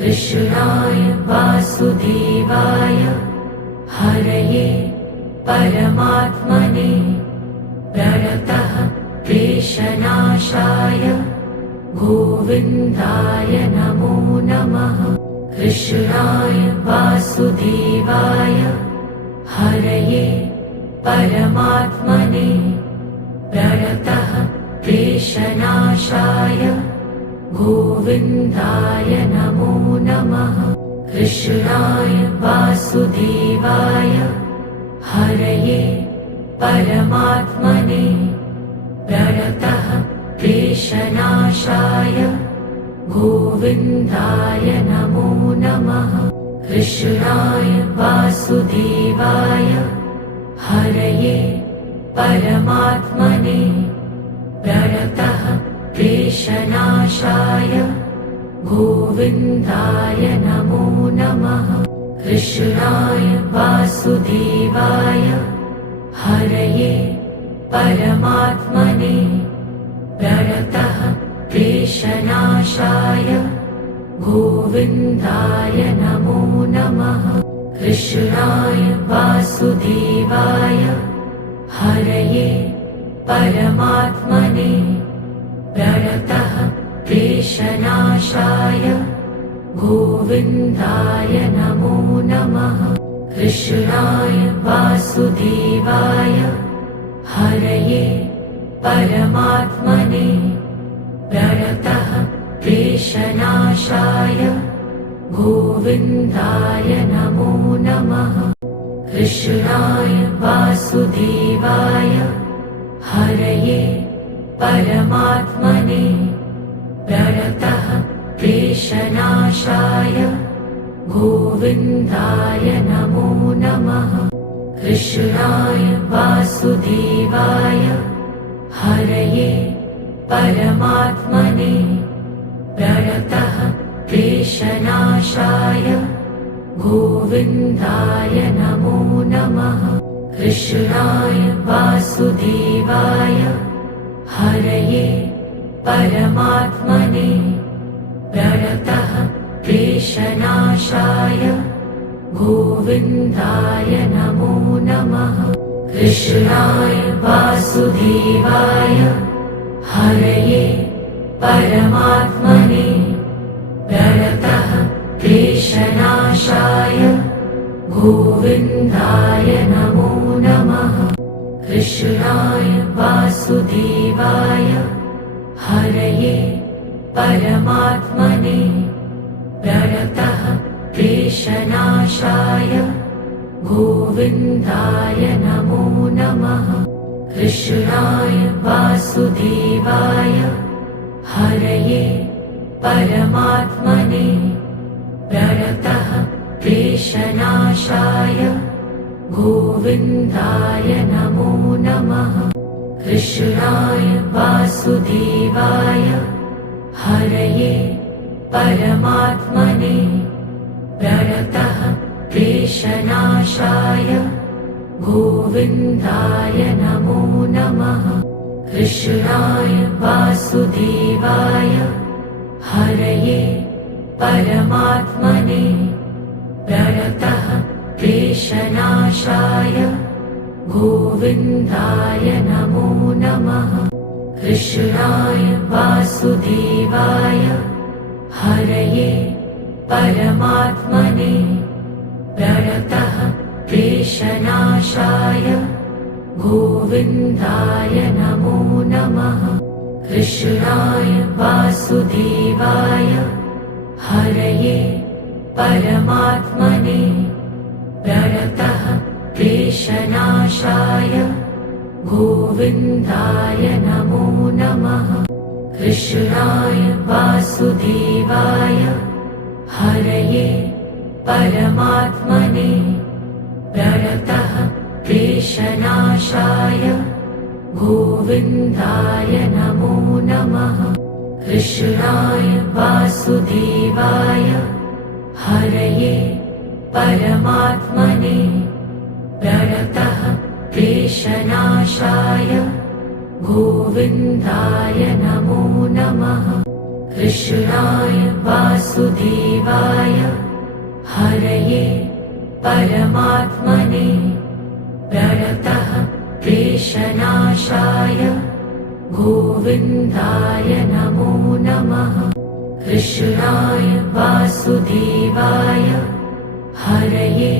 कृष्णाय वासुदेवाय हरये परमात्मने प्रणतः क्लेशनाशाय गोविन्दाय नमो नमः। कृष्णाय वासुदेवाय हरये परमात्मने प्रणतः क्लेशनाशाय गोविन्दाय नमो नमः। कृष्णाय वासुदेवाय हरये परमात्मने प्रणतः क्लेशनाशाय गोविन्दाय नमो नमः। कृष्णाय वासुदेवाय हरये परमात्मने प्रणतः क्लेशनाशाय गोविन्दाय नमो नमः। कृष्णाय वासुदेवाय हरये परमात्मने प्रणतः क्लेशनाशाय गोविन्दाय नमो नमः। कृष्णाय वासुदेवाय हरये परमात्मने प्रणतः क्लेशनाशाय गोविन्दाय नमो नमः। कृष्णाय वासुदेवाय हरये परमात्मने प्रणतः क्लेशनाशाय गोविन्दाय नमो नमः। कृष्णाय वासुदेवाय हरये परमात्मने प्रणतः क्लेशनाशाय गोविन्दाय नमो नमः। कृष्णाय वासुदेवाय हरये परमात्मने प्रणतः क्लेशनाशाय गोविन्दाय नमो नमः। कृष्णाय वासुदेवाय हरये परमात्मने प्रणतः क्लेशनाशाय गोविन्दाय नमो नमः। कृष्णाय वासुदेवाय हरये परमात्मने प्रणतः क्लेशनाशाय गोविन्दाय नमो नमः। कृष्णाय वासुदेवाय हरये परमात्मने प्रणतः क्लेशनाशाय गोविन्दाय नमो नमः। कृष्णाय वासुदेवाय हरये परमात्मने प्रणतः क्लेशनाशाय गोविन्दाय नमो नमः। कृष्णाय वासुदेवाय हरये परमात्मने प्रणतः क्लेशनाशाय गोविन्दाय नमो नमः। कृष्णाय वासुदेवाय हरये परमात्मने प्रणतः क्लेशनाशाय गोविन्दाय नमो नमः। कृष्णाय वासुदेवाय हरये परमात्मने प्रणतः क्लेशनाशाय गोविन्दाय नमो नमः। कृष्णाय वासुदेवाय हरये परमात्मने प्रणतः क्लेशनाशाय गोविन्दाय नमो नमः। कृष्णाय वासुदेवाय हरये परमात्मने प्रणतः क्लेशनाशाय गोविन्दाय नमो नमः। कृष्णाय वासुदेवाय हरये परमात्मने प्रणतः क्लेशनाशाय गोविन्दाय नमो नमः। कृष्णाय वासुदेवाय हरये परमात्मने प्रणतः क्लेशनाशाय गोविन्दाय नमो नमः। कृष्णाय वासुदेवाय हरये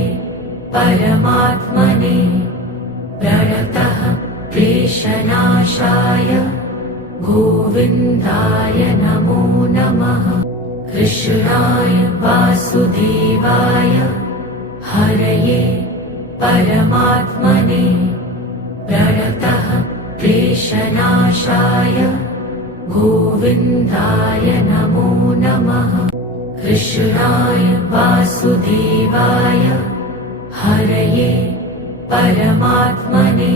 परमात्मने प्रणतः क्लेशनाशाय गोविन्दाय नमो नमः। कृष्णाय वासुदेवाय हरये परमात्मने प्रणतः क्लेशनाशाय गोविन्दाय नमो नमः। कृष्णाय वासुदेवाय हरये परमात्मने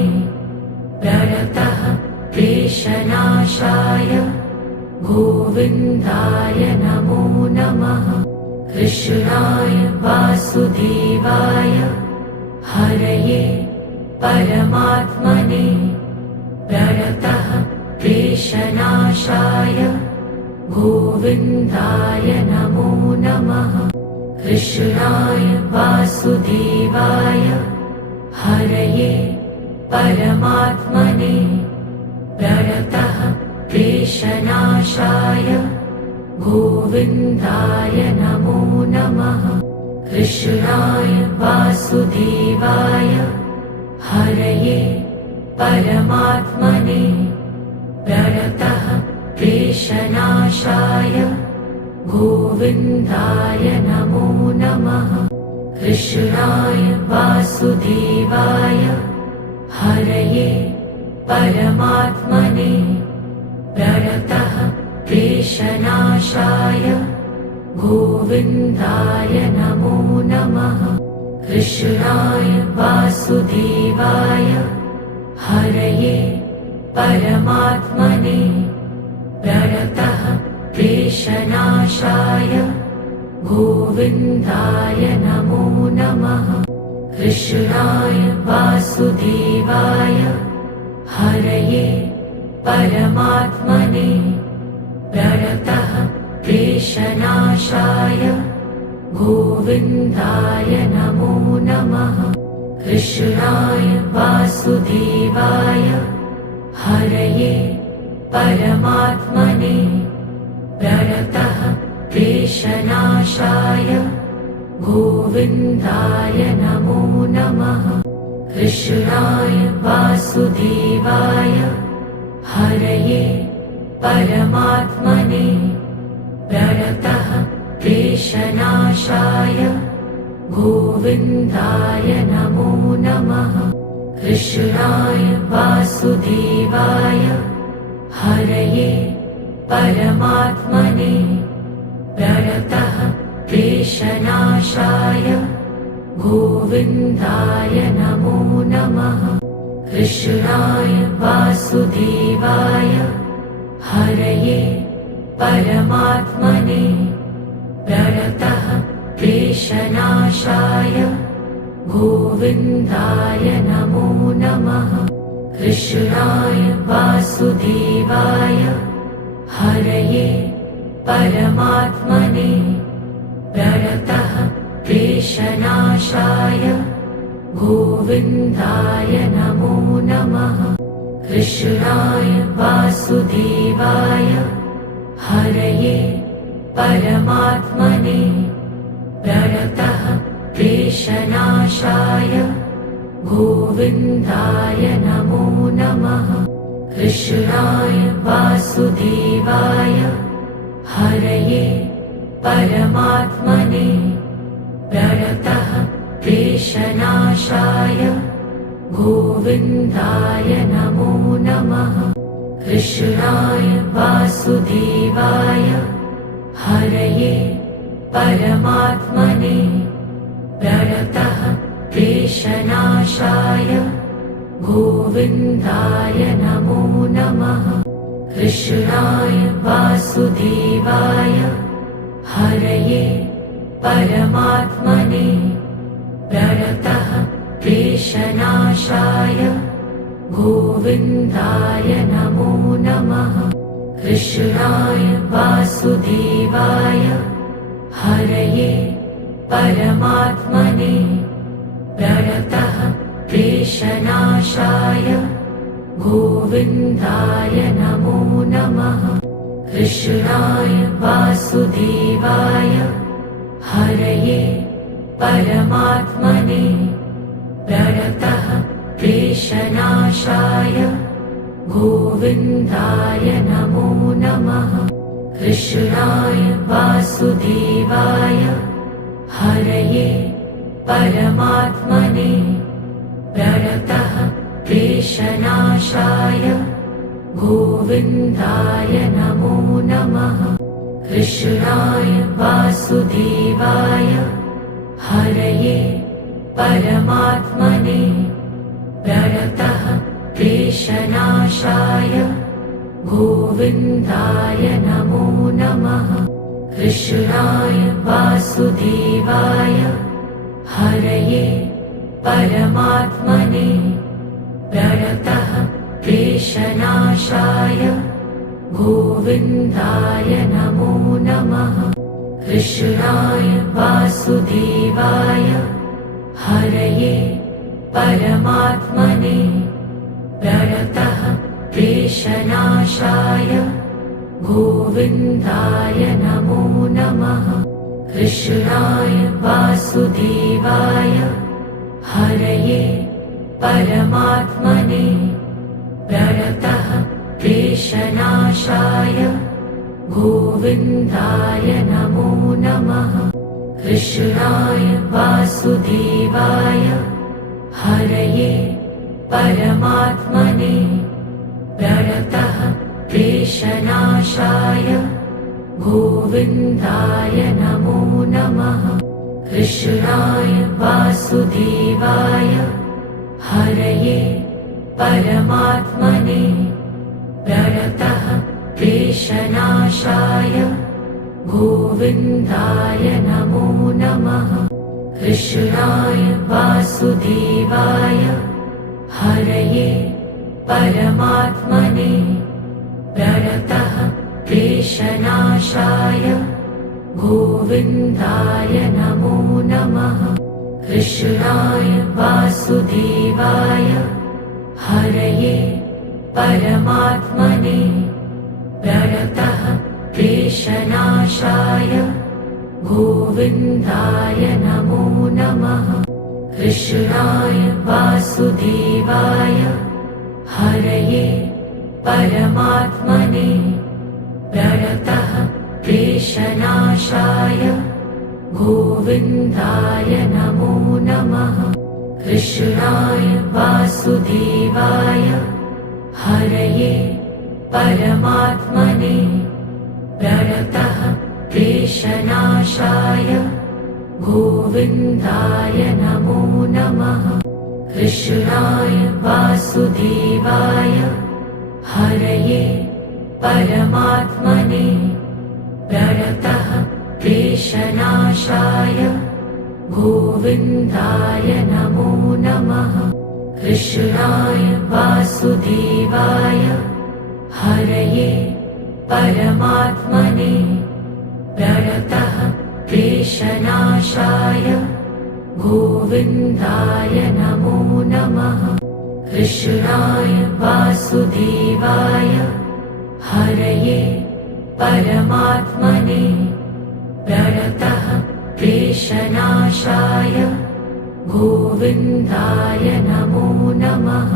प्रणतः क्लेशनाशाय गोविन्दाय नमो नमः। कृष्णाय वासुदेवाय हरये परमात्मने प्रणतः क्लेशनाशाय गोविन्दाय नमो नमः। कृष्णाय वासुदेवाय हरये परमात्मने प्रणतः क्लेशनाशाय गोविन्दाय नमो नमः। कृष्णाय वासुदेवाय हरये परमात्मने प्रणतः क्लेशनाशाय गोविन्दाय नमो नमः। कृष्णाय वासुदेवाय हरये परमात्मने प्रणतः क्लेशनाशाय गोविन्दाय नमो नमः। कृष्णाय वासुदेवाय हरये परमात्मने प्रणतः क्लेशनाशाय गोविन्दाय नमो नमः। कृष्णाय वासुदेवाय हरये परमात्मने प्रणतः क्लेशनाशाय गोविन्दाय नमो नमः। कृष्णाय वासुदेवाय हरये परमात्मने प्रणतः क्लेशनाशाय गोविन्दाय नमो नमः। कृष्णाय वासुदेवाय हरये परमात्मने प्रणतः क्लेशनाशाय गोविन्दाय नमो नमः। कृष्णाय वासुदेवाय हरये परमात्मने प्रणतः क्लेशनाशाय गोविन्दाय नमो नमः। कृष्णाय वासुदेवाय हरये परमात्मने प्रणतः क्लेशनाशाय गोविन्दाय नमो नमः। कृष्णाय वासुदेवाय हरये परमात्मने प्रणतः क्लेशनाशाय गोविन्दाय नमो नमः। कृष्णाय वासुदेवाय हरये परमात्मने प्रणतः क्लेशनाशाय गोविन्दाय नमो नमः। कृष्णाय वासुदेवाय हरये परमात्मने प्रणतः क्लेशनाशाय गोविन्दाय नमो नमः। कृष्णाय वासुदेवाय हरये परमात्मने प्रणतः क्लेशनाशाय गोविन्दाय नमो नमः। कृष्णाय वासुदेवाय हरये परमात्मने प्रणतः क्लेशनाशाय गोविन्दाय नमो नमः। कृष्णाय वासुदेवाय हरये परमात्मने प्रणतः क्लेशनाशाय गोविन्दाय नमो नमः। कृष्णाय वासुदेवाय हरये परमात्मने प्रणतः क्लेशनाशाय गोविन्दाय नमो नमः। कृष्णाय वासुदेवाय हरये परमात्मने प्रणतः क्लेशनाशाय गोविन्दाय नमो नमः। कृष्णाय वासुदेवाय हरये परमात्मने प्रणतः क्लेशनाशाय गोविन्दाय नमो नमः। कृष्णाय वासुदेवाय हरये परमात्मने प्रणतः क्लेशनाशाय गोविन्दाय नमो नमः। कृष्णाय वासुदेवाय हरये परमात्मने प्रणतः क्लेशनाशाय गोविन्दाय नमो नमः। कृष्णाय वासुदेवाय हरये परमात्मने प्रणतः क्लेशनाशाय गोविन्दाय नमो नमः। कृष्णाय वासुदेवाय हरये परमात्मने प्रणतः क्लेशनाशाय गोविन्दाय नमो नमः। कृष्णाय वासुदेवाय हरये परमात्मने प्रणतः क्लेशनाशाय गोविन्दाय नमो नमः। कृष्णाय वासुदेवाय हरये परमात्मने प्रणतः क्लेशनाशाय गोविन्दाय नमो नमः। कृष्णाय वासुदेवाय हरये परमात्मने प्रणतः क्लेशनाशाय गोविन्दाय नमो नमः। कृष्णाय वासुदेवाय हरये परमात्मने प्रणतः क्लेशनाशाय गोविन्दाय नमो नमः। कृष्णाय वासुदेवाय हरये परमात्मने प्रणतः क्लेशनाशाय गोविन्दाय नमो नमः। कृष्णाय वासुदेवाय हरये परमात्मने प्रणतः क्लेशनाशाय गोविन्दाय नमो नमः। कृष्णाय वासुदेवाय हरये परमात्मने प्रणतः क्लेशनाशाय गोविन्दाय नमो नमः। कृष्णाय वासुदेवाय हरये परमात्मने प्रणतः क्लेशनाशाय गोविन्दाय नमो नमः।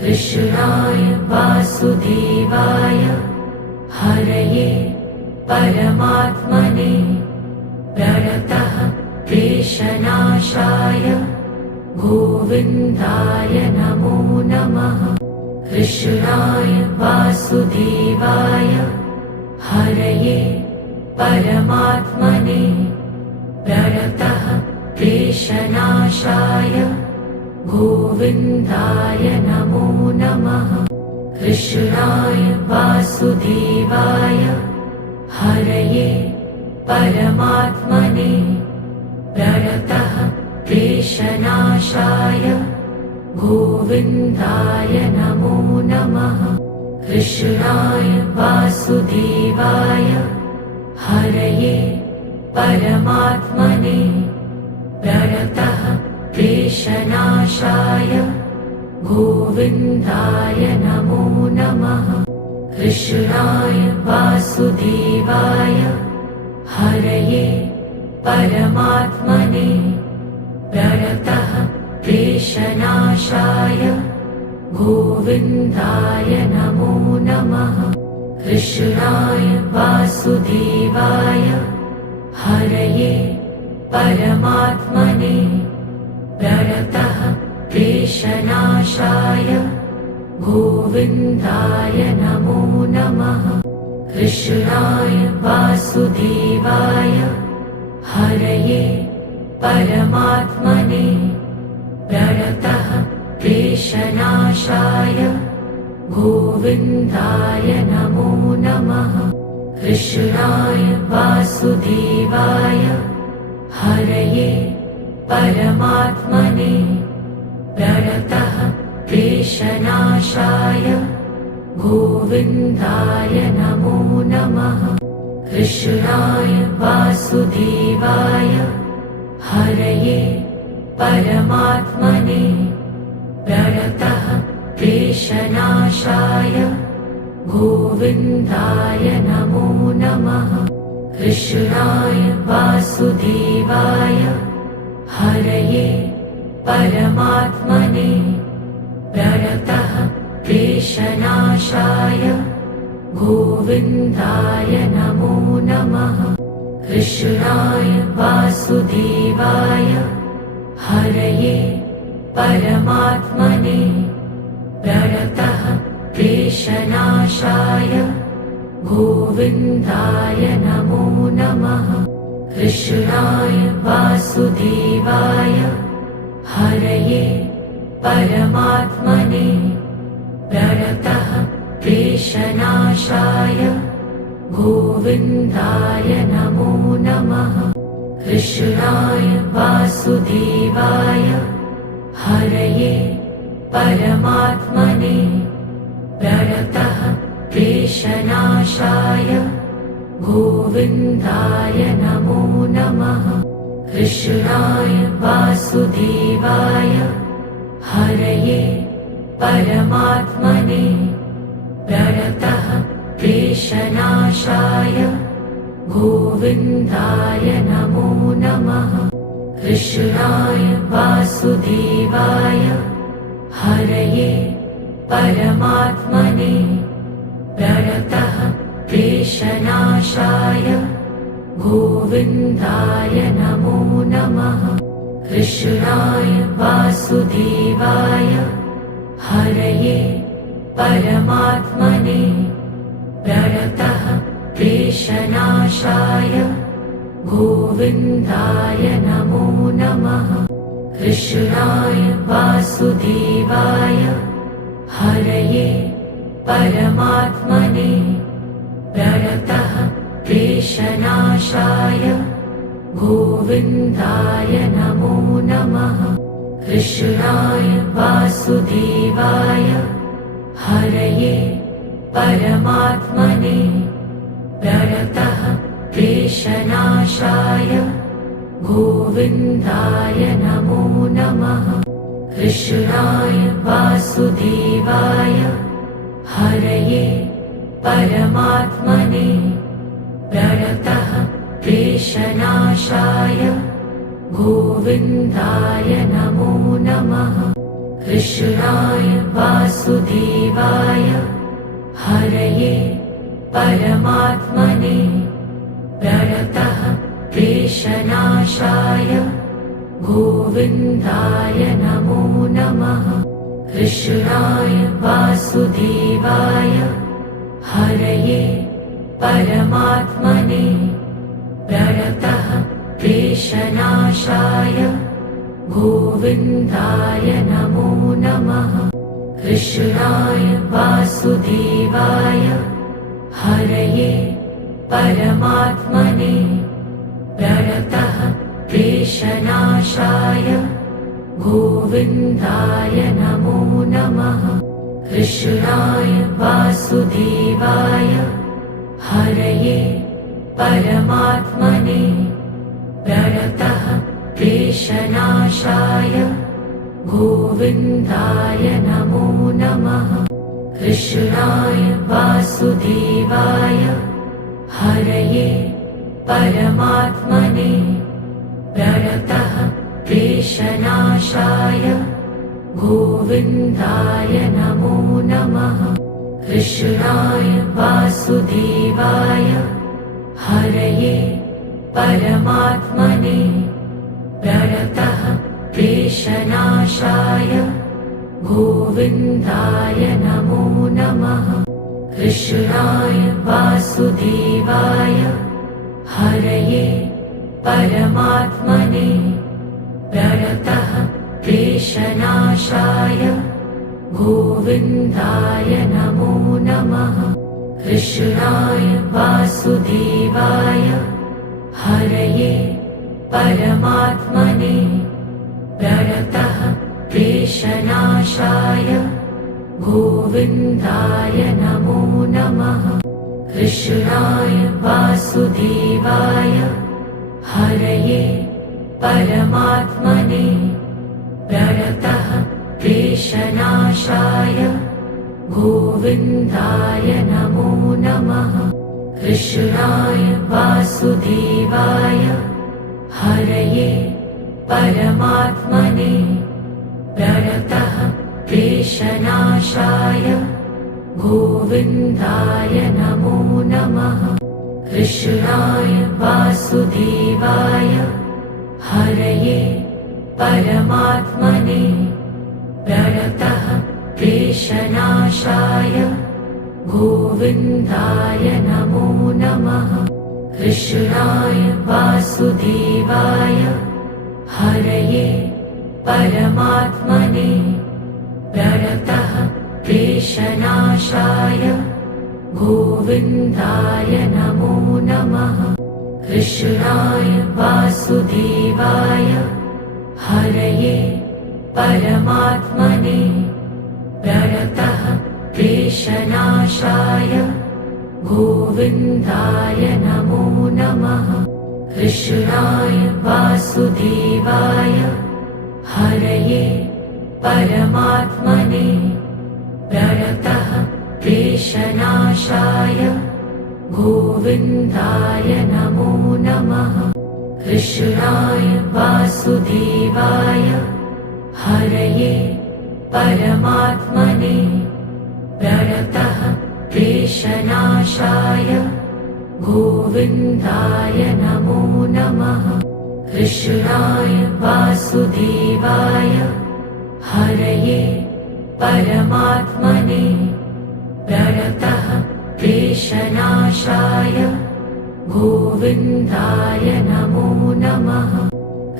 कृष्णाय वासुदेवाय हरये परमात्मने प्रणतः क्लेशनाशाय गोविन्दाय नमो नमः। कृष्णाय वासुदेवाय हरये परमात्मने प्रणतः क्लेशनाशाय गोविन्दाय नमो नमः। कृष्णाय वासुदेवाय हरये परमात्मने प्रणतः क्लेशनाशाय गोविन्दाय नमो नमः। कृष्णाय वासुदेवाय हरये परमात्मने प्रणतः क्लेशनाशाय गोविन्दाय नमो नमः। कृष्णाय वासुदेवाय हरये परमात्मने प्रणतः क्लेशनाशाय गोविन्दाय नमो नमः। कृष्णाय वासुदेवाय हरये परमात्मने प्रणतः क्लेशनाशाय गोविन्दाय नमो नमः। कृष्णाय वासुदेवाय हरये परमात्मने प्रणतः क्लेशनाशाय गोविन्दाय नमो नमः। कृष्णाय वासुदेवाय हरये परमात्मने प्रणतः क्लेशनाशाय गोविन्दाय नमो नमः। कृष्णाय वासुदेवाय हरये परमात्मने प्रणतः क्लेशनाशाय गोविन्दाय नमो नमः। कृष्णाय वासुदेवाय हरये परमात्मने प्रणतः क्लेशनाशाय गोविन्दाय नमो नमः। कृष्णाय वासुदेवाय हरये परमात्मने प्रणतः क्लेशनाशाय गोविन्दाय नमो नमः। कृष्णाय वासुदेवाय हरये परमात्मने प्रणतः क्लेशनाशाय गोविन्दाय नमो नमः। कृष्णाय वासुदेवाय हरये परमात्मने प्रणतः क्लेशनाशाय गोविन्दाय नमो नमः। कृष्णाय वासुदेवाय हरये परमात्मने प्रणतः क्लेशनाशाय गोविन्दाय नमो नमः। कृष्णाय वासुदेवाय हरये परमात्मने प्रणतः क्लेशनाशाय गोविन्दाय नमो नमः। कृष्णाय वासुदेवाय हरये परमात्मने प्रणतः क्लेशनाशाय गोविन्दाय नमो नमः। कृष्णाय वासुदेवाय हरये परमात्मने प्रणतः क्लेशनाशाय गोविन्दाय नमो नमः। कृष्णाय वासुदेवाय हरये परमात्मने प्रणतः क्लेशनाशाय गोविन्दाय नमो नमः। कृष्णाय वासुदेवाय हरये परमात्मने प्रणतः क्लेशनाशाय गोविन्दाय नमो नमः। कृष्णाय वासुदेवाय हरये परमात्मने प्रणतः क्लेशनाशाय गोविन्दाय नमो नमः। कृष्णाय वासुदेवाय हरये परमात्मने प्रणतः क्लेशनाशाय गोविन्दाय नमो नमः। कृष्णाय वासुदेवाय हरये परमात्मने प्रणतः क्लेशनाशाय गोविन्दाय नमो नमः। कृष्णाय वासुदेवाय हरये परमात्मने प्रणतः क्लेशनाशाय गोविन्दाय नमो नमः। कृष्णाय वासुदेवाय हरये परमात्मने प्रणतः क्लेशनाशाय गोविन्दाय नमो नमः। कृष्णाय वासुदेवाय हरये परमात्मने प्रणतः क्लेशनाशाय गोविन्दाय नमो नमः। कृष्णाय वासुदेवाय हरये परमात्मने प्रणतः क्लेशनाशाय गोविन्दाय नमो नमः। कृष्णाय वासुदेवाय हरये परमात्मने प्रणतः क्लेशनाशाय गोविन्दाय नमो नमः। कृष्णाय वासुदेवाय हरये परमात्मने प्रणतः क्लेशनाशाय गोविन्दाय नमो नमः। कृष्णाय वासुदेवाय हरये परमात्मने प्रणतः क्लेशनाशाय गोविन्दाय नमो नमः। कृष्णाय वासुदेवाय हरये परमात्मने प्रणतः क्लेशनाशाय गोविन्दाय नमो नमः। कृष्णाय वासुदेवाय हरये परमात्मने प्रणतः क्लेशनाशाय गोविन्दाय नमो नमः। कृष्णाय वासुदेवाय हरये परमात्मने प्रणतः क्लेशनाशाय गोविन्दाय नमो नमः। कृष्णाय वासुदेवाय हरये परमात्मने प्रणतः क्लेशनाशाय गोविन्दाय नमो नमः। कृष्णाय वासुदेवाय हरये परमात्मने प्रणतः क्लेशनाशाय गोविन्दाय नमो नमः। कृष्णाय वासुदेवाय हरये परमात्मने प्रणतः क्लेशनाशाय गोविन्दाय नमो नमः।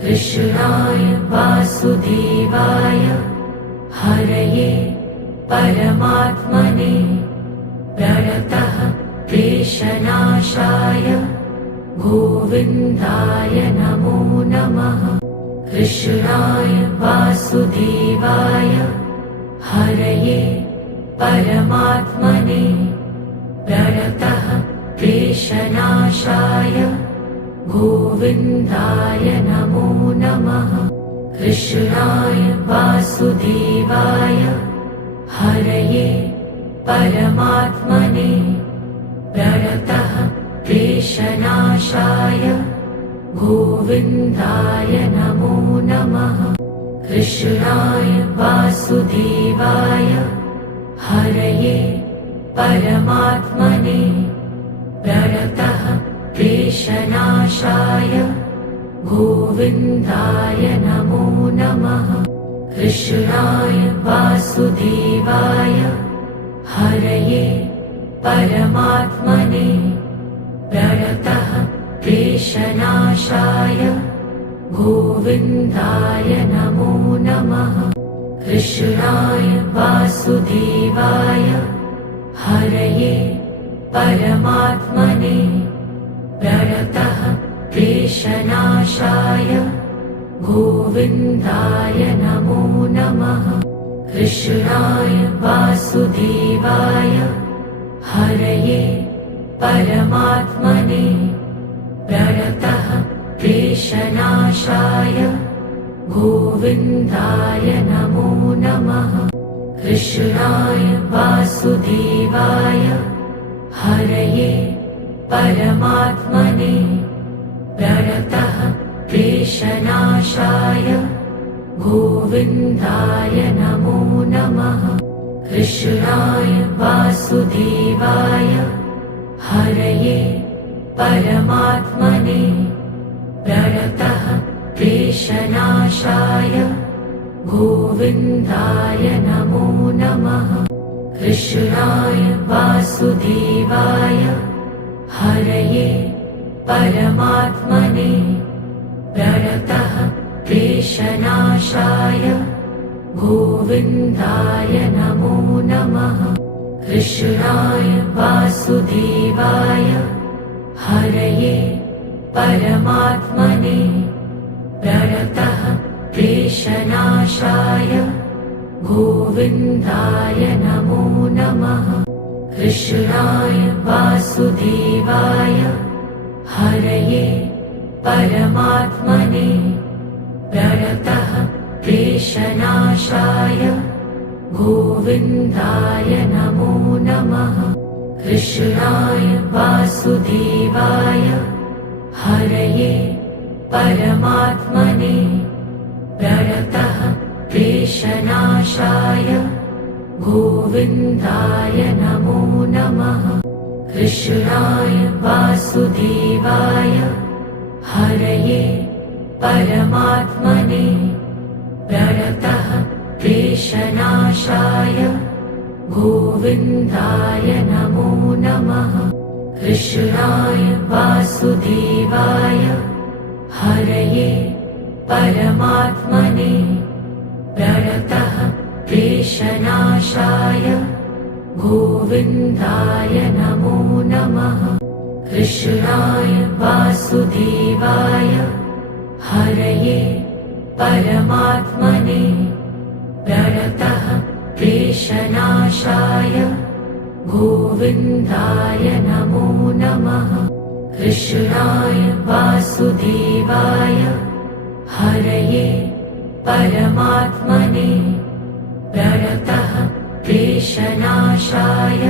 कृष्णाय वासुदेवाय हरये परमात्मने प्रणतः क्लेशनाशाय गोविन्दाय नमो नमः। कृष्णाय वासुदेवाय हरये परमात्मने प्रणतः क्लेशनाशाय गोविन्दाय नमो नमः। कृष्णाय वासुदेवाय हरये परमात्मने प्रणतः क्लेशनाशाय गोविन्दाय नमो नमः। कृष्णाय वासुदेवाय हरये परमात्मने प्रणतः क्लेशनाशाय गोविन्दाय नमो नमः। कृष्णाय वासुदेवाय हरये परमात्मने प्रणतः क्लेशनाशाय गोविन्दाय नमो नमः। कृष्णाय वासुदेवाय हरये परमात्मने प्रणतः क्लेशनाशाय गोविन्दाय नमो नमः। कृष्णाय वासुदेवाय हरये परमात्मने प्रणतः क्लेशनाशाय गोविन्दाय नमो नमः। कृष्णाय वासुदेवाय हरये परमात्मने प्रणतः क्लेशनाशाय गोविन्दाय नमो नमः। कृष्णाय वासुदेवाय हरये परमात्मने प्रणतः क्लेशनाशाय गोविन्दाय नमो नमः। कृष्णाय वासुदेवाय हरये परमात्मने प्रणतः क्लेशनाशाय गोविन्दाय नमो नमः। कृष्णाय वासुदेवाय हरये परमात्मने प्रणतः क्लेशनाशाय गोविन्दाय नमो नमः। कृष्णाय वासुदेवाय हरये परमात्मने प्रणतः क्लेशनाशाय गोविन्दाय नमो नमः। कृष्णाय वासुदेवाय हरये परमात्मने प्रणतः क्लेशनाशाय गोविन्दाय नमो नमः। कृष्णाय वासुदेवाय हरये परमात्मने प्रणतः क्लेशनाशाय गोविन्दाय नमो नमः। कृष्णाय वासुदेवाय हरये परमात्मने प्रणतः क्लेशनाशाय गोविन्दाय नमो नमः। कृष्णाय वासुदेवाय हरये परमात्मने प्रणतः क्लेशनाशाय गोविन्दाय नमो नमः। कृष्णाय वासुदेवाय हरये परमात्मने प्रणतः क्लेशनाशाय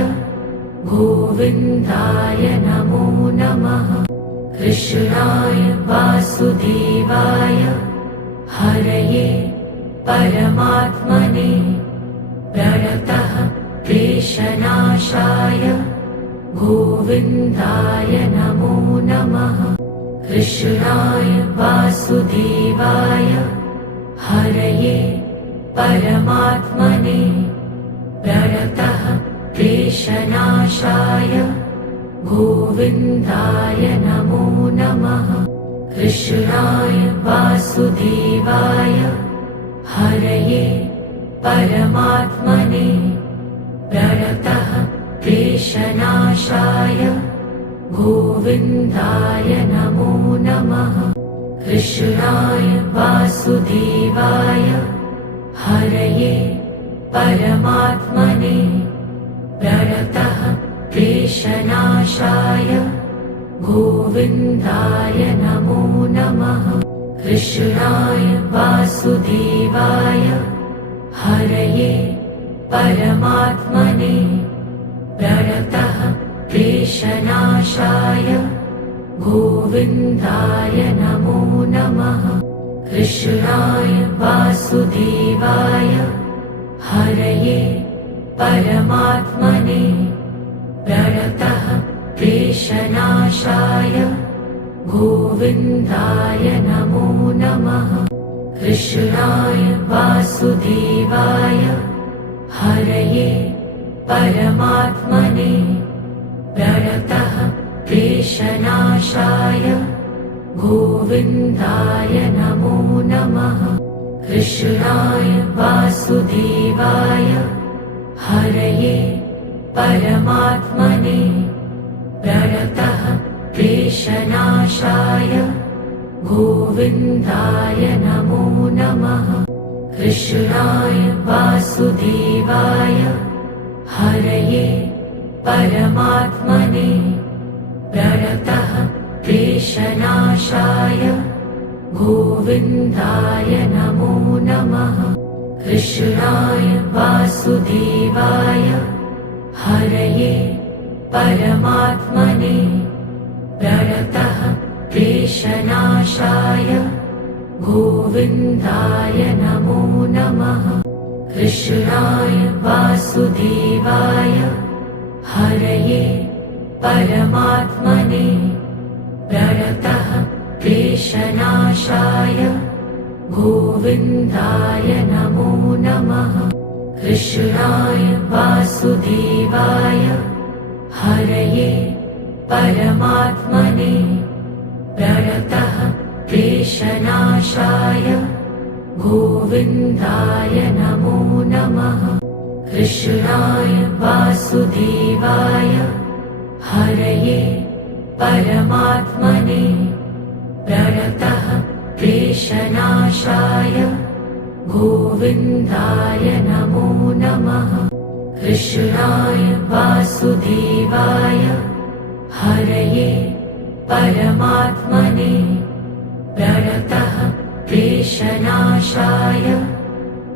गोविन्दाय नमो नमः। कृष्णाय वासुदेवाय हरये परमात्मने प्रणतः क्लेशनाशाय गोविन्दाय नमो नमः। कृष्णाय वासुदेवाय हरये परमात्मने प्रणतः क्लेशनाशाय गोविन्दाय नमो नमः। कृष्णाय वासुदेवाय हरये परमात्मने प्रणतः क्लेशनाशाय गोविन्दाय नमो नमः। कृष्णाय वासुदेवाय हरये परमात्मने प्रणतः क्लेशनाशाय गोविन्दाय नमो नमः। कृष्णाय वासुदेवाय हरये परमात्मने प्रणतः क्लेशनाशाय गोविन्दाय नमो नमः। कृष्णाय वासुदेवाय हरये परमात्मने प्रणतः क्लेशनाशाय गोविन्दाय नमो नमः। कृष्णाय वासुदेवाय हरये परमात्मने प्रणतः क्लेशनाशाय गोविन्दाय नमो नमः। कृष्णाय वासुदेवाय हरये परमात्मने प्रणतः क्लेशनाशाय गोविन्दाय नमो नमः। कृष्णाय वासुदेवाय हरये परमात्मने प्रणतः क्लेशनाशाय गोविन्दाय नमो नमः। कृष्णाय वासुदेवाय हरये परमात्मने प्रणतः क्लेशनाशाय गोविन्दाय नमो नमः। कृष्णाय वासुदेवाय हरये परमात्मने प्रणतः क्लेशनाशाय गोविन्दाय नमो नमः। कृष्णाय वासुदेवाय हरये परमात्मने प्रणतः क्लेशनाशाय गोविन्दाय नमो नमः। कृष्णाय वासुदेवाय हरये परमात्मने प्रणतः क्लेशनाशाय गोविन्दाय नमो नमः। कृष्णाय वासुदेवाय हरये परमात्मने प्रणतः क्लेशनाशाय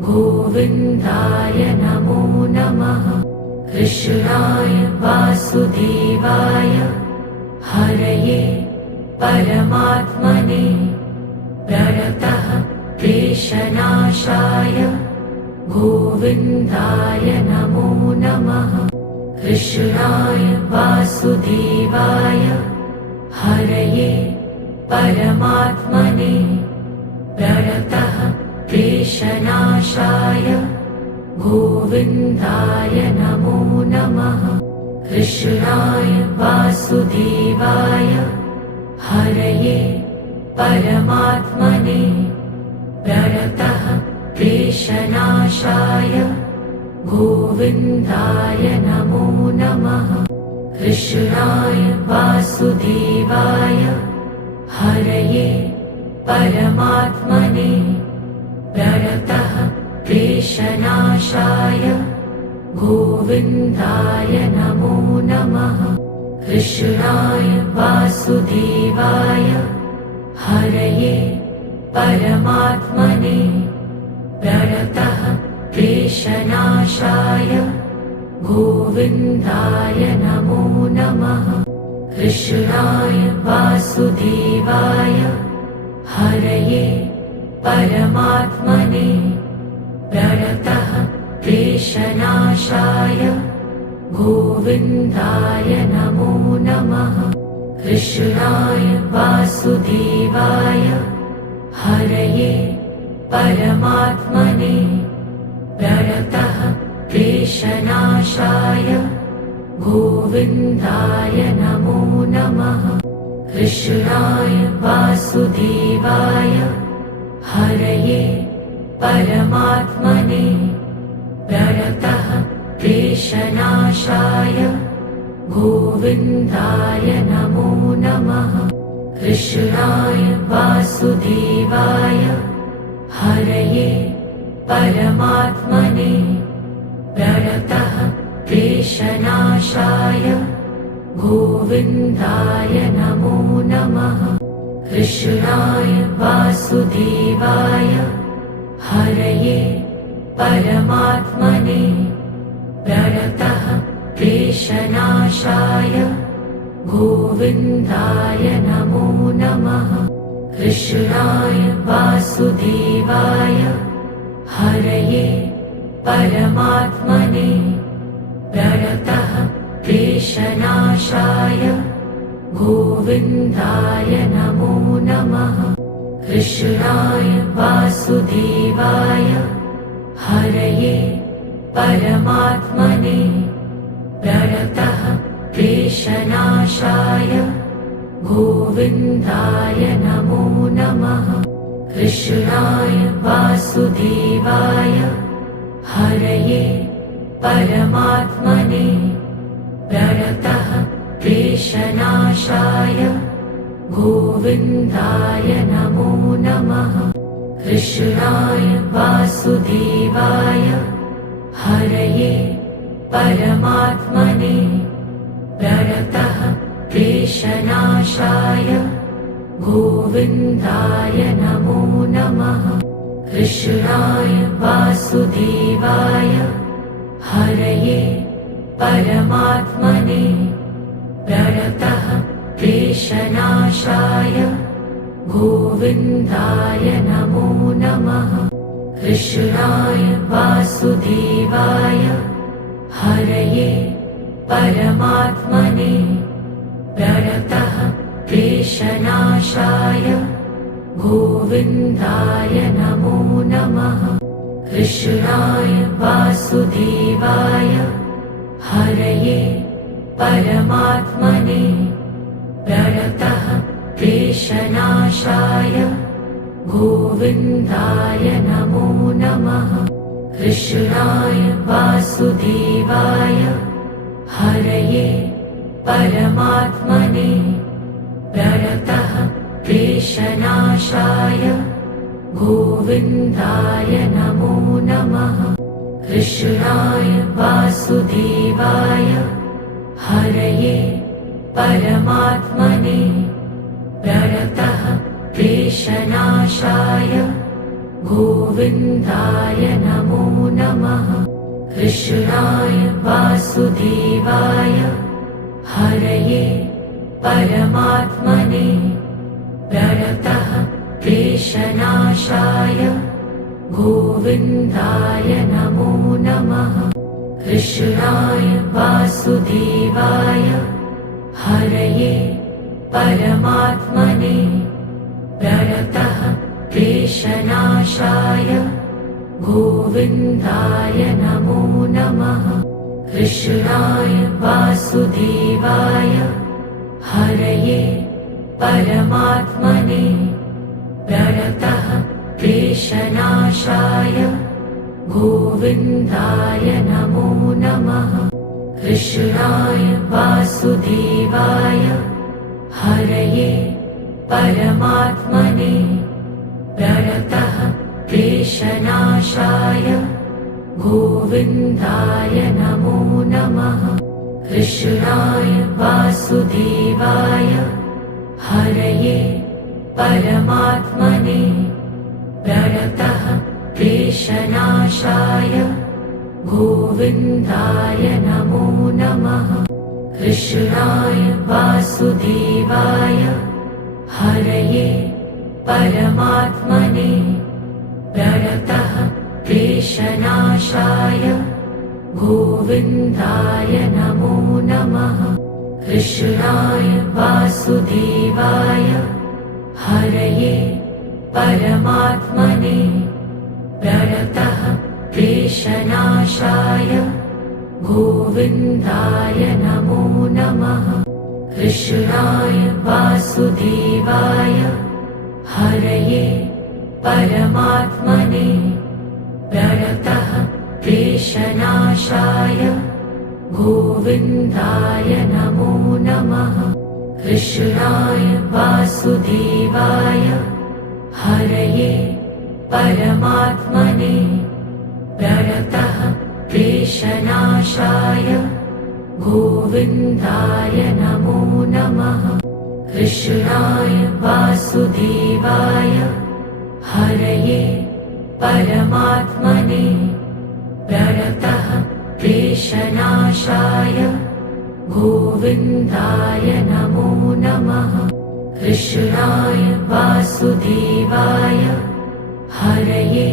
गोविन्दाय नमो नमः। कृष्णाय वासुदेवाय हरये परमात्मने प्रणतः क्लेशनाशाय गोविन्दाय नमो नमः। कृष्णाय वासुदेवाय हरये परमात्मने प्रणतः क्लेशनाशाय गोविन्दाय नमो नमः। कृष्णाय वासुदेवाय हरये परमात्मने प्रणतः क्लेशनाशाय गोविन्दाय नमो नमः। कृष्णाय वासुदेवाय हरये परमात्मने प्रणतः क्लेशनाशाय गोविन्दाय नमो नमः। कृष्णाय वासुदेवाय हरये परमात्मने प्रणतः क्लेशनाशाय गोविन्दाय नमो नमः। कृष्णाय वासुदेवाय हरये परमात्मने प्रणतः क्लेशनाशाय गोविन्दाय नमो नमः। कृष्णाय वासुदेवाय हरये परमात्मने प्रणतः क्लेशनाशाय गोविन्दाय नमो नमः। कृष्णाय वासुदेवाय हरये परमात्मने प्रणतः क्लेशनाशाय गोविन्दाय नमो नमः। कृष्णाय वासुदेवाय हरये परमात्मने प्रणतः क्लेशनाशाय गोविन्दाय नमो नमः। कृष्णाय वासुदेवाय हरये परमात्मने प्रणतः क्लेशनाशाय गोविन्दाय नमो नमः। कृष्णाय वासुदेवाय हरये परमात्मने प्रणतः क्लेशनाशाय गोविन्दाय नमो नमः। कृष्णाय वासुदेवाय हरये परमात्मने प्रणतः क्लेशनाशाय गोविन्दाय नमो नमः। कृष्णाय वासुदेवाय हरये परमात्मने प्रणतः क्लेशनाशाय गोविन्दाय नमो नमः। कृष्णाय वासुदेवाय हरये परमात्मने प्रणतः क्लेशनाशाय गोविन्दाय नमो नमः। कृष्णाय वासुदेवाय हरये परमात्मने प्रणतः क्लेशनाशाय गोविन्दाय नमो नमः। कृष्णाय वासुदेवाय हरये परमात्मने प्रणतः क्लेशनाशाय गोविन्दाय नमो नमः। कृष्णाय वासुदेवाय हरये परमात्मने प्रणतः क्लेशनाशाय गोविन्दाय नमो नमः। कृष्णाय वासुदेवाय हरये परमात्मने प्रणतः क्लेशनाशाय गोविन्दाय नमो नमः। कृष्णाय वासुदेवाय हरये परमात्मने प्रणतः क्लेशनाशाय गोविन्दाय नमो नमः। कृष्णाय वासुदेवाय हरये परमात्मने प्रणतः क्लेशनाशाय गोविन्दाय नमो नमः। कृष्णाय वासुदेवाय हरये परमात्मने प्रणतः क्लेशनाशाय गोविन्दाय नमो नमः। कृष्णाय वासुदेवाय हरये परमात्मने प्रणतः क्लेशनाशाय गोविन्दाय नमो नमः। कृष्णाय वासुदेवाय हरये परमात्मने प्रणतः क्लेशनाशाय गोविन्दाय नमो नमः। कृष्णाय वासुदेवाय हरये परमात्मने प्रणतः क्लेशनाशाय गोविन्दाय नमो नमः। कृष्णाय वासुदेवाय हरये परमात्मने प्रणतः क्लेशनाशाय गोविन्दाय नमो नमः। कृष्णाय वासुदेवाय हरये परमात्मने प्रणतः क्लेशनाशाय गोविन्दाय नमो नमः। कृष्णाय वासुदेवाय हरये परमात्मने प्रणतः क्लेशनाशाय गोविन्दाय नमो नमः। कृष्णाय वासुदेवाय हरये परमात्मने प्रणतः क्लेशनाशाय गोविन्दाय नमो नमः। कृष्णाय वासुदेवाय हरये परमात्मने प्रणतः क्लेशनाशाय गोविन्दाय नमो नमः। कृष्णाय वासुदेवाय हरये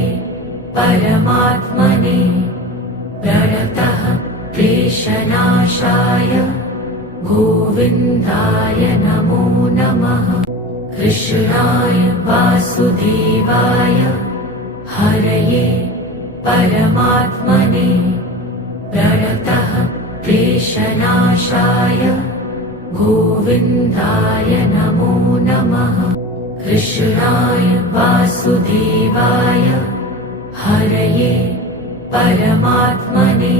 परमात्मने प्रणतः क्लेशनाशाय गोविन्दाय नमो नमः। कृष्णाय वासुदेवाय हरये परमात्मने प्रणतः क्लेशनाशाय गोविन्दाय नमो नमः। कृष्णाय वासुदेवाय हरये परमात्मने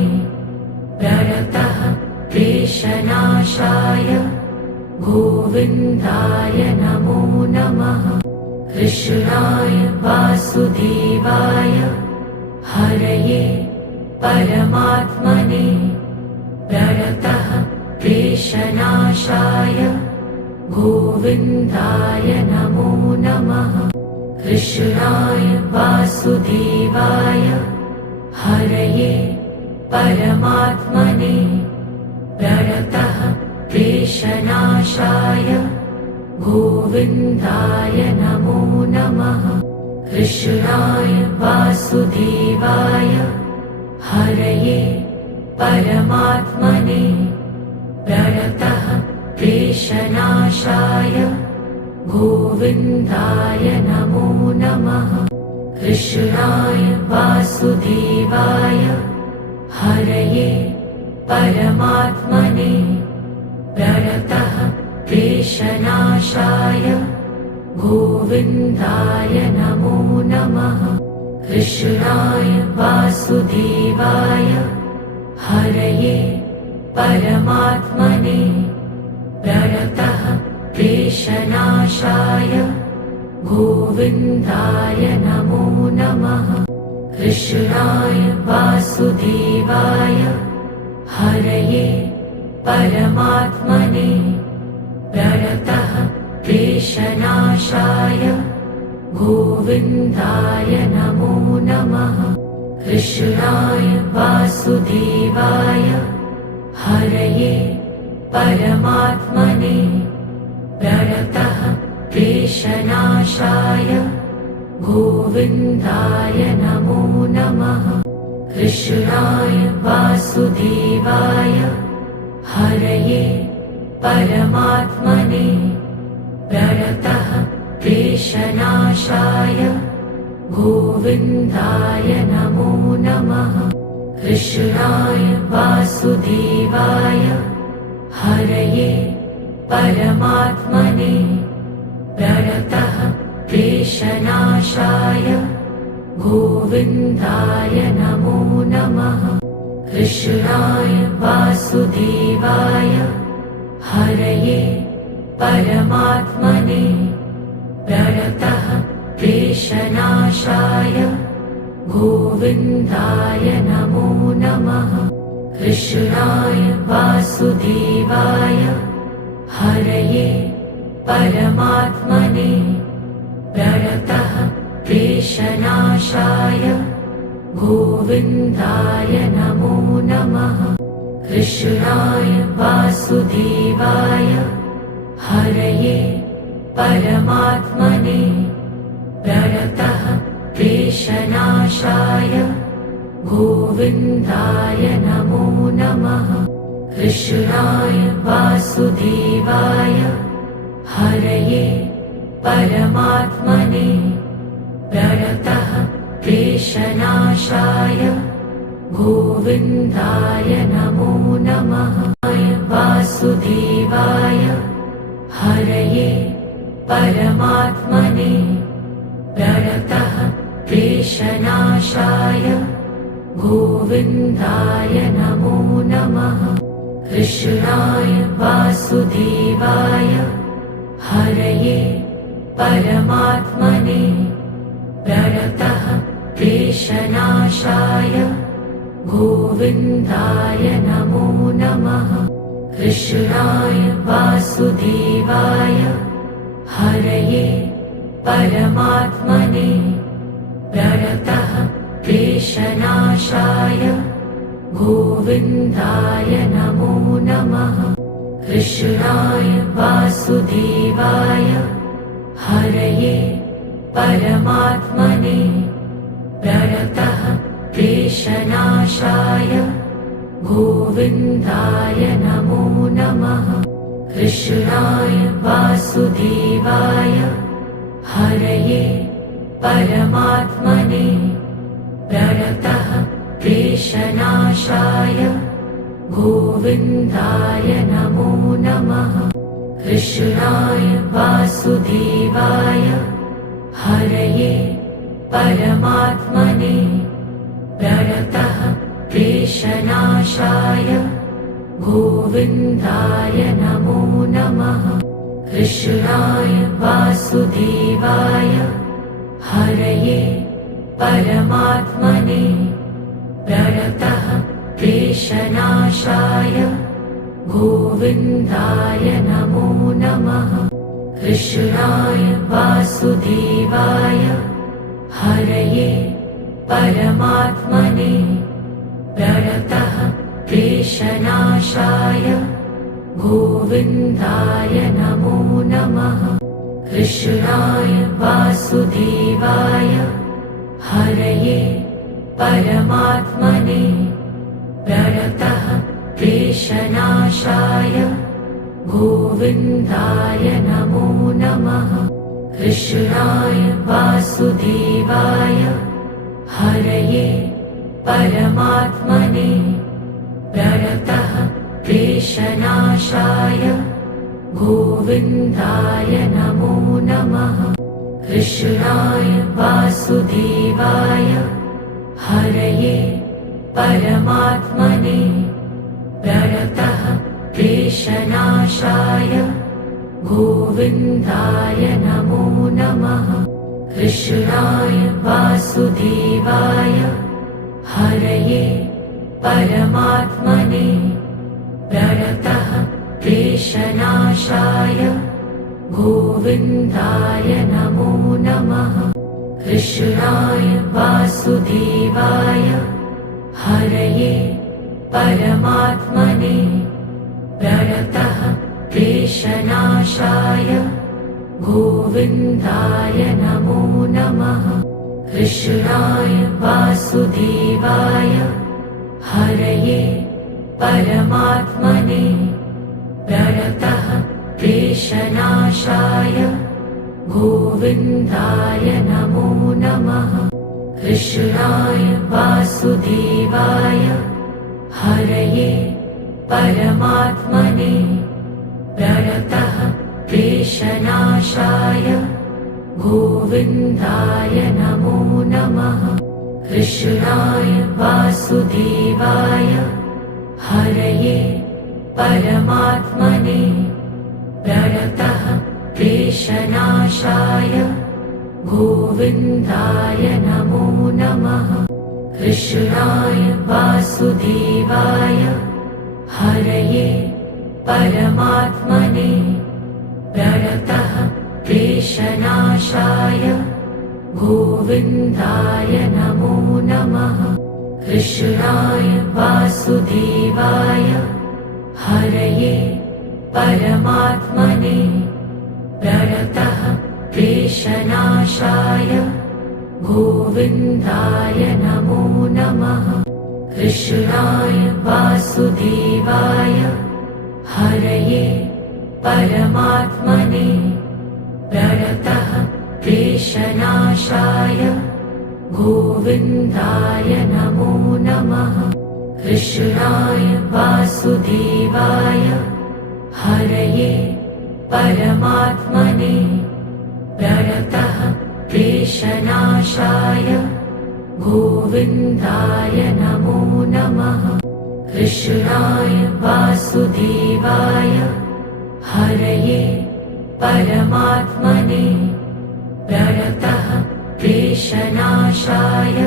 प्रणतः क्लेशनाशाय गोविन्दाय नमो नमः। कृष्णाय वासुदेवाय हरये परमात्मने प्रणतः क्लेशनाशाय गोविन्दाय नमो नमः। कृष्णाय वासुदेवाय हरये परमात्मने प्रणतः क्लेशनाशाय गोविन्दाय नमो नमः। कृष्णाय वासुदेवाय हरये परमात्मने प्रणतः क्लेशनाशाय गोविन्दाय नमो नमः। कृष्णाय वासुदेवाय हरये परमात्मने प्रणतः क्लेशनाशाय गोविन्दाय नमो नमः। कृष्णाय वासुदेवाय हरये परमात्मने प्रणतः क्लेशनाशाय गोविन्दाय नमो नमः। कृष्णाय वासुदेवाय हरये परमात्मने प्रणतः क्लेशनाशाय गोविन्दाय नमो नमः। कृष्णाय वासुदेवाय हरये परमात्मने प्रणतः क्लेशनाशाय गोविन्दाय नमो नमः। कृष्णाय वासुदेवाय हरये परमात्मने प्रणतः क्लेशनाशाय गोविन्दाय नमो नमः। कृष्णाय वासुदेवाय हरये परमात्मने प्रणतः क्लेशनाशाय गोविन्दाय नमो नमः। कृष्णाय वासुदेवाय हरये परमात्मने प्रणतः क्लेशनाशाय गोविन्दाय नमो नमः। कृष्णाय वासुदेवाय हरये परमात्मने प्रणतः क्लेशनाशाय गोविन्दाय नमो नमः। कृष्णाय वासुदेवाय हरये परमात्मने प्रणतः क्लेशनाशाय गोविन्दाय नमो नमः। कृष्णाय वासुदेवाय हरये परमात्मने प्रणतः क्लेशनाशाय गोविन्दाय नमो नमः। वासुदेवाय हरये परमात्मने प्रणतः क्लेशनाशाय गोविन्दाय नमो नमः। कृष्णाय वासुदेवाय हरये परमात्मने प्रणतः क्लेशनाशाय गोविन्दाय नमो नमः। कृष्णाय वासुदेवाय हरये परमात्मने प्रणतः क्लेशनाशाय गोविन्दाय नमो नमः। कृष्णाय वासुदेवाय हरये परमात्मने प्रणतः क्लेशनाशाय गोविन्दाय नमो नमः। कृष्णाय वासुदेवाय हरये परमात्मने प्रणतः क्लेशनाशाय गोविन्दाय नमो नमः। कृष्णाय वासुदेवाय हरये परमात्मने प्रणतः क्लेशनाशाय गोविन्दाय नमो नमः। कृष्णाय वासुदेवाय हरये परमात्मने प्रणतः क्लेशनाशाय गोविन्दाय नमो नमः। कृष्णाय वासुदेवाय हरये परमात्मने प्रणतः क्लेशनाशाय गोविन्दाय नमो नमः। कृष्णाय वासुदेवाय हरये परमात्मने प्रणतः क्लेशनाशाय गोविन्दाय नमो नमः। कृष्णाय वासुदेवाय हरये परमात्मने प्रणतः क्लेशनाशाय गोविन्दाय नमो नमः। कृष्णाय वासुदेवाय हरये परमात्मने प्रणतः क्लेशनाशाय गोविन्दाय नमो नमः। कृष्णाय वासुदेवाय हरये परमात्मने प्रणतः क्लेशनाशाय गोविन्दाय नमो नमः। कृष्णाय वासुदेवाय हरये परमात्मने प्रणतः क्लेशनाशाय गोविन्दाय नमो नमः। कृष्णाय वासुदेवाय हरये परमात्मने प्रणतः क्लेशनाशाय गोविन्दाय नमो नमः। कृष्णाय वासुदेवाय हरये परमात्मने प्रणतः क्लेशनाशाय गोविन्दाय नमो नमः। कृष्णाय वासुदेवाय हरये परमात्मने प्रणतः क्लेशनाशाय गोविन्दाय नमो नमः। कृष्णाय वासुदेवाय हरये परमात्मने प्रणतः क्लेशनाशाय गोविन्दाय नमो नमः। कृष्णाय वासुदेवाय हरये परमात्मने प्रणतः क्लेशनाशाय गोविन्दाय नमो नमः। कृष्णाय वासुदेवाय हरये परमात्मने प्रणतः क्लेशनाशाय गोविन्दाय नमो नमः। कृष्णाय वासुदेवाय हरये परमात्मने प्रणतः क्लेशनाशाय गोविन्दाय नमो नमः। कृष्णाय वासुदेवाय हरये परमात्मने प्रणतः क्लेशनाशाय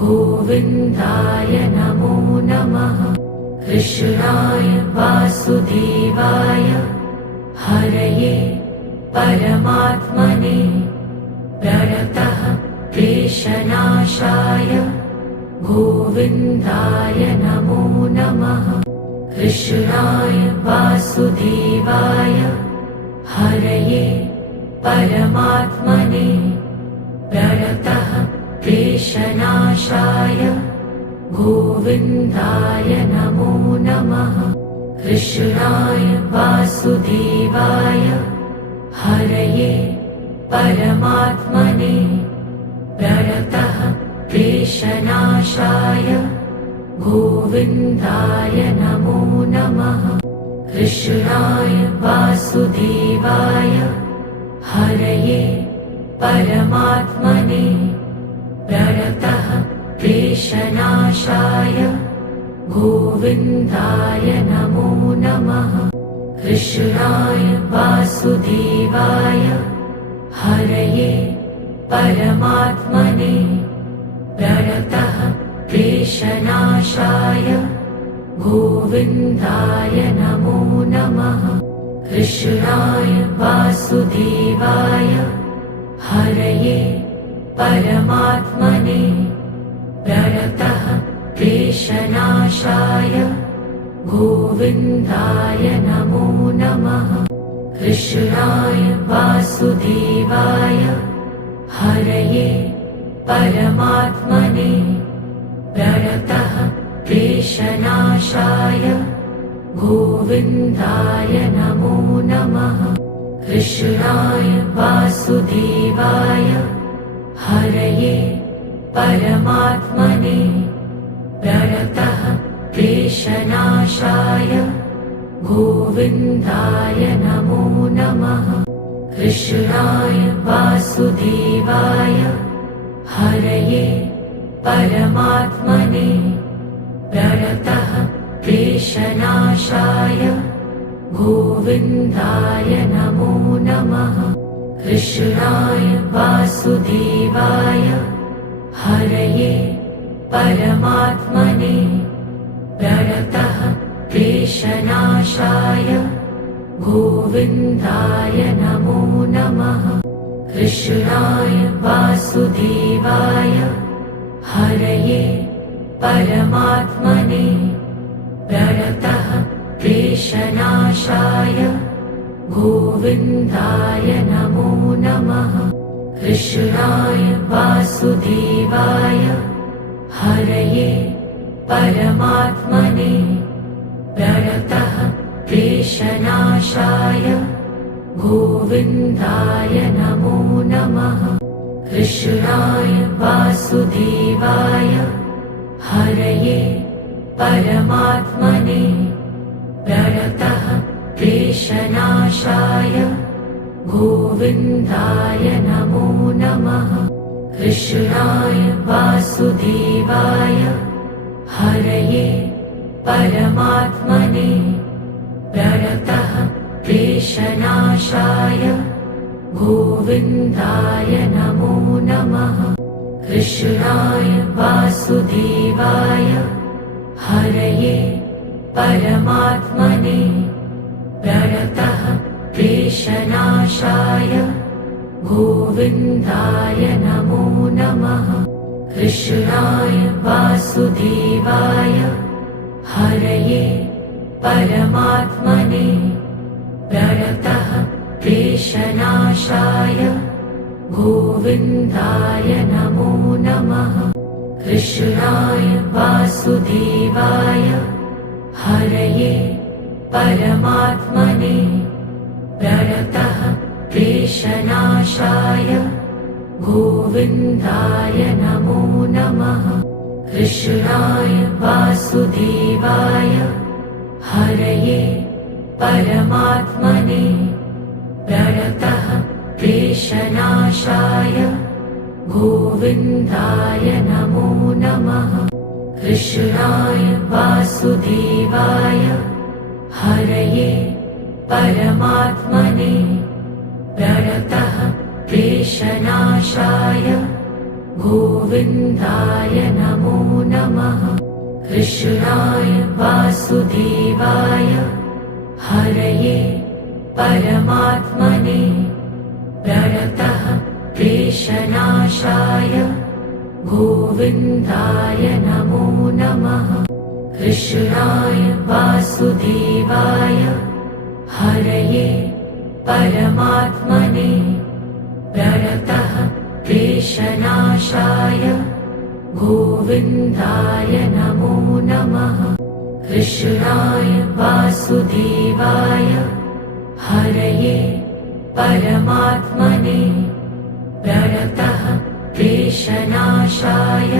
गोविन्दाय नमो नमः। कृष्णाय वासुदेवाय हरये परमात्मने प्रणतः क्लेशनाशाय गोविन्दाय नमो नमः। कृष्णाय वासुदेवाय हरये परमात्मने प्रणतः क्लेशनाशाय गोविन्दाय नमो नमः। कृष्णाय वासुदेवाय हरये परमात्मने प्रणतः क्लेशनाशाय गोविन्दाय नमो नमः। कृष्णाय वासुदेवाय हरये परमात्मने प्रणतः क्लेशनाशाय गोविन्दाय नमो नमः। कृष्णाय वासुदेवाय हरये परमात्मने प्रणतः क्लेशनाशाय गोविन्दाय नमो नमः। कृष्णाय वासुदेवाय हरये परमात्मने प्रणतः क्लेशनाशाय गोविन्दाय नमो नमः। कृष्णाय वासुदेवाय हरये परमात्मने प्रणतः क्लेशनाशाय गोविन्दाय नमो नमः। कृष्णाय वासुदेवाय हरये परमात्मने प्रणतः क्लेशनाशाय गोविन्दाय नमो नमः। कृष्णाय वासुदेवाय हरये परमात्मने प्रणतः क्लेशनाशाय गोविन्दाय नमो नमः। कृष्णाय वासुदेवाय हरये परमात्मने प्रणतः क्लेशनाशाय गोविन्दाय नमो नमः। कृष्णाय वासुदेवाय हरये परमात्मने प्रणतः क्लेशनाशाय गोविन्दाय नमो नमः। कृष्णाय वासुदेवाय हरये परमात्मने प्रणतः क्लेशनाशाय गोविन्दाय नमो नमः। कृष्णाय वासुदेवाय हरये परमात्मने प्रणतः क्लेशनाशाय गोविन्दाय नमो नमः। कृष्णाय वासुदेवाय हरये परमात्मने प्रणतः क्लेशनाशाय गोविन्दाय नमो नमः। कृष्णाय वासुदेवाय हरये परमात्मने प्रणतः क्लेशनाशाय गोविन्दाय नमो नमः। कृष्णाय वासुदेवाय हरये परमात्मने प्रणतः क्लेशनाशाय गोविन्दाय नमो नमः। कृष्णाय वासुदेवाय हरये परमात्मने प्रणतः क्लेशनाशाय गोविन्दाय नमो नमः। कृष्णाय वासुदेवाय हरये परमात्मने प्रणतः क्लेशनाशाय गोविन्दाय नमो नमः। कृष्णाय वासुदेवाय हरये परमात्मने प्रणतः क्लेशनाशाय गोविन्दाय नमो नमः। कृष्णाय वासुदेवाय हरये परमात्मने प्रणतः क्लेशनाशाय गोविन्दाय नमो नमः। कृष्णाय वासुदेवाय हरये परमात्मने प्रणतः क्लेशनाशाय गोविन्दाय नमो नमः। कृष्णाय वासुदेवाय हरये परमात्मने प्रणतः क्लेशनाशाय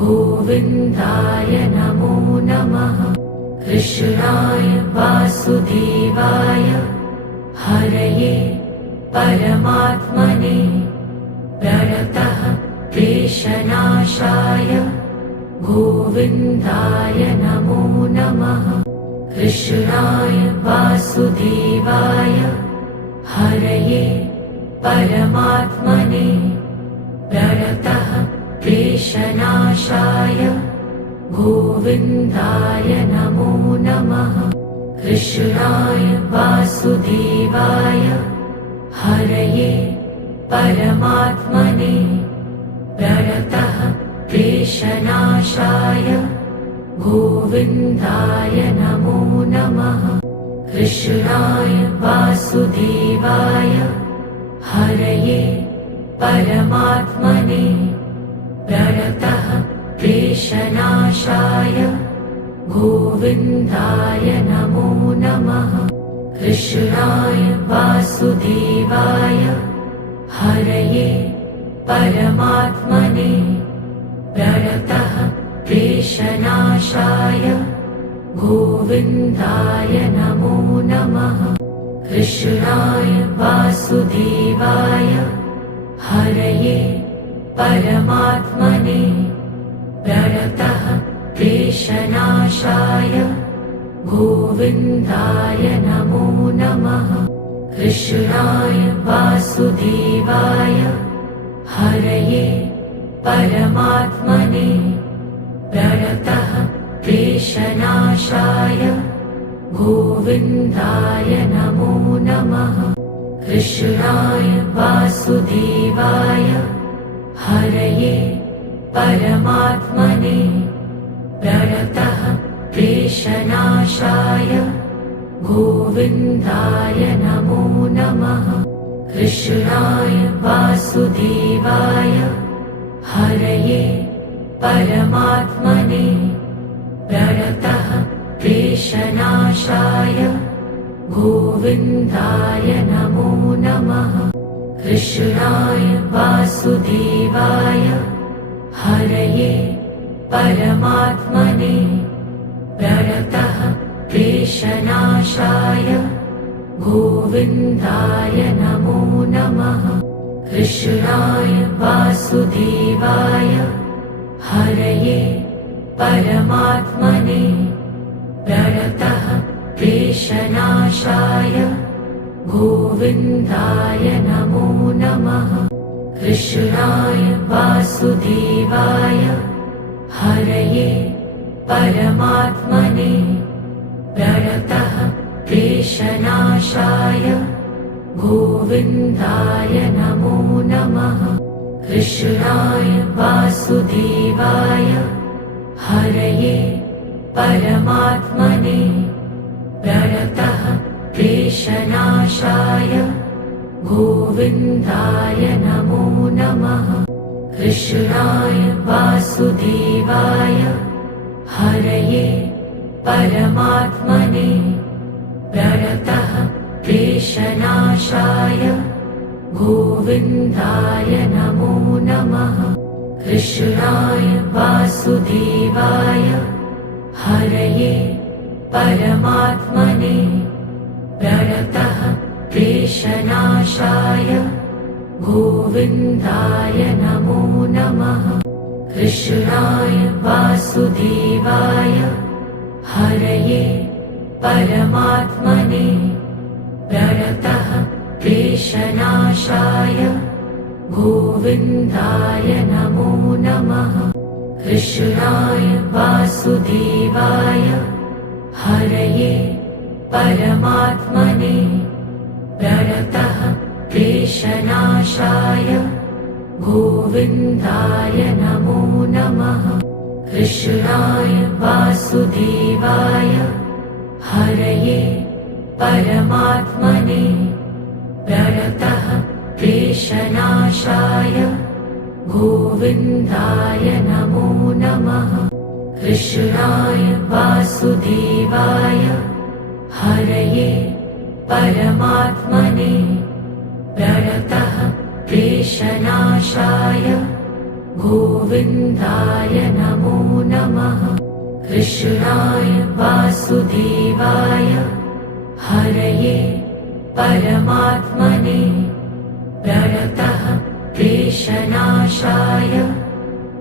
गोविन्दाय नमो नमः। कृष्णाय वासुदेवाय हरये परमात्मने प्रणतः क्लेशनाशाय गोविन्दाय नमो नमः। कृष्णाय वासुदेवाय हरये परमात्मने प्रणतः क्लेशनाशाय गोविन्दाय नमो नमः। कृष्णाय वासुदेवाय हरये परमात्मने प्रणतः क्लेशनाशाय गोविन्दाय नमो नमः। कृष्णाय वासुदेवाय हरये परमात्मने प्रणतः क्लेशनाशाय गोविन्दाय नमो नमः। कृष्णाय वासुदेवाय हरये परमात्मने प्रणतः क्लेशनाशाय गोविन्दाय नमो नमः। कृष्णाय वासुदेवाय हरये परमात्मने प्रणतः क्लेशनाशाय गोविन्दाय नमो नमः। कृष्णाय वासुदेवाय हरये परमात्मने प्रणतः क्लेशनाशाय गोविन्दाय नमो नमः। कृष्णाय वासुदेवाय हरये परमात्मने प्रणतः क्लेशनाशाय गोविन्दाय नमो नमः। कृष्णाय वासुदेवाय हरये परमात्मने प्रणतः क्लेशनाशाय गोविन्दाय नमो नमः। कृष्णाय वासुदेवाय हरये परमात्मने प्रणतः क्लेशनाशाय गोविन्दाय नमो नमः। कृष्णाय वासुदेवाय हरये परमात्मने प्रणतः क्लेशनाशाय गोविन्दाय नमो नमः। कृष्णाय वासुदेवाय हरये परमात्मने प्रणतः क्लेशनाशाय गोविन्दाय नमो नमः। कृष्णाय वासुदेवाय हरये परमात्मने प्रणतः क्लेशनाशाय गोविन्दाय नमो नमः। कृष्णाय वासुदेवाय हरये परमात्मने प्रणतः क्लेशनाशाय गोविन्दाय नमो नमः। कृष्णाय वासुदेवाय हरये परमात्मने प्रणतः क्लेशनाशाय गोविन्दाय नमो नमः। कृष्णाय वासुदेवाय हरये परमात्मने प्रणतः क्लेशनाशाय गोविन्दाय नमो नमः। कृष्णाय वासुदेवाय हरये परमात्मने प्रणतः क्लेशनाशाय गोविन्दाय नमो नमः। कृष्णाय वासुदेवाय हरये परमात्मने प्रणतः क्लेशनाशाय गोविन्दाय नमो नमः। कृष्णाय वासुदेवाय हरये परमात्मने प्रणतः क्लेशनाशाय गोविन्दाय नमो नमः। कृष्णाय वासुदेवाय हरये परमात्मने प्रणतः क्लेशनाशाय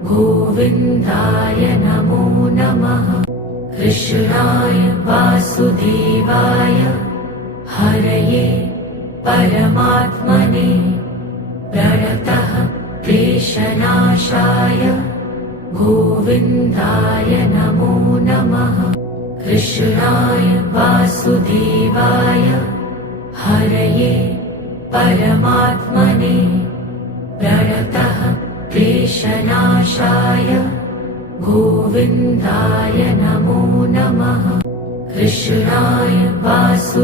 गोविन्दाय नमो नमः। कृष्णाय वासुदेवाय हरये परमात्मने प्रणतः क्लेशनाशाय गोविन्दाय नमो नमः। कृष्णाय वासुदेवाय हरये परमात्मने प्रणतः क्लेशनाशाय गोविन्दाय नमो नमः। कृष्णाय वासु